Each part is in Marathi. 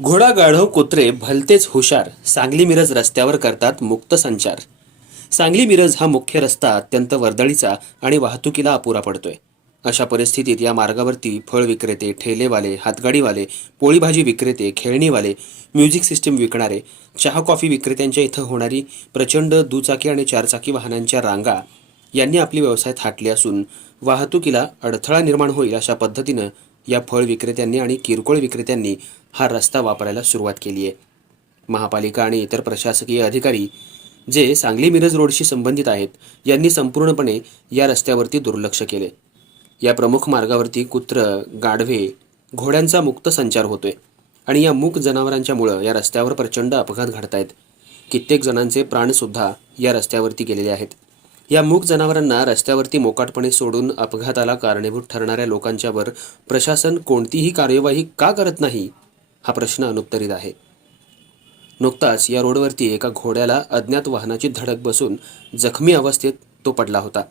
घोडा गाढव कुत्रे भलतेच हुशार सांगली मिरज रस्त्यावर करतात मुक्त संचार। सांगली मिरज हा मुख्य रस्ता अत्यंत वर्दळीचा आणि वाहतुकीला अपुरा पडतोय। अशा परिस्थितीत या मार्गावरती फळ विक्रेते, ठेलेवाले, हातगाडीवाले, पोळी भाजी विक्रेते, खेळणीवाले, म्युझिक सिस्टीम विकणारे, चहा कॉफी विक्रेत्यांच्या इथं होणारी प्रचंड दुचाकी आणि चारचाकी वाहनांच्या रांगा यांनी आपली व्यवसाय थाटले असून वाहतुकीला अडथळा निर्माण होईल अशा पद्धतीनं या फळ विक्रेत्यांनी आणि किरकोळ विक्रेत्यांनी हा रस्ता वापरायला सुरुवात केली आहे। महापालिका आणि इतर प्रशासकीय अधिकारी जे सांगली मिरज रोडशी संबंधित आहेत यांनी संपूर्णपणे या रस्त्यावरती दुर्लक्ष केले। या प्रमुख मार्गावरती कुत्रं, गाढवे, घोड्यांचा मुक्त संचार होतोय आणि या मूक जनावरांच्यामुळे या रस्त्यावर प्रचंड अपघात घडतायत। कित्येक जणांचे प्राण सुद्धा या रस्त्यावरती गेलेले आहेत। या मूक जनावरांना रस्त्यावरती मोकाटपणे सोडून अपघाताला कारणीभूत ठरणाऱ्या लोकांच्यावर प्रशासन कोणतीही कार्यवाही का करत नाही हा प्रश्न अनुत्तरित आहे। नुकताच या रोडवरती एका घोड्याला अज्ञात वाहनाची धडक बसून जखमी अवस्थेत तो पडला होता।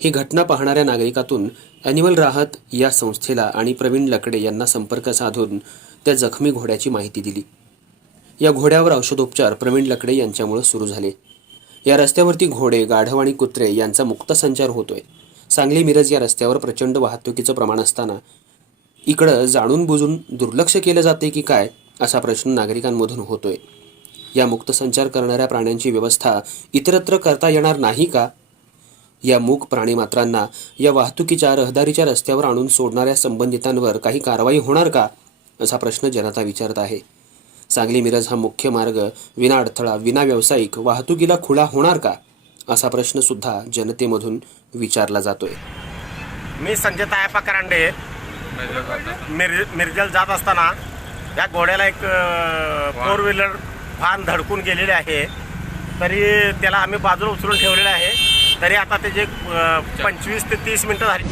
ही घटना पाहणाऱ्या नागरिकातून ॲनिमल राहत या संस्थेला आणि प्रवीण लकडे यांना संपर्क साधून त्या जखमी घोड्याची माहिती दिली। या घोड्यावर औषधोपचार प्रवीण लकडे यांच्यामुळे सुरू झाले। या रस्त्यावरती घोडे, गाढव आणि कुत्रे यांचा मुक्त संचार होतोय। सांगली मिरज या रस्त्यावर प्रचंड वाहतुकीचं प्रमाण असताना इकडं जाणून बुजून दुर्लक्ष केलं जाते की काय असा प्रश्न नागरिकांमधून होतोय। या मुक्त संचार करणाऱ्या प्राण्यांची व्यवस्था इतरत्र करता येणार नाही का? या मूक प्राणीमात्रांना या वाहतुकीच्या रहदारीच्या रस्त्यावर आणून सोडणाऱ्या संबंधितांवर काही कारवाई होणार का असा प्रश्न जनता विचारत आहे। सांगली मिरज हा मुख्य मार्ग विना अडथळा, विना व्यावसायिक वाहतुकीला खुला होणार का असा प्रश्न सुद्धा जनतेमधून विचारला जातोय। मी संजय तायप्पा करांडे मिरजल जात असताना या घोड्याला एक 4 व्हीलर व्हान धडकून गेलेले आहे। तरी त्याला आम्ही बाजूला उचलून ठेवलेले आहे। तरी आता त्याचे 25 ते 30 मिनिटं झाली।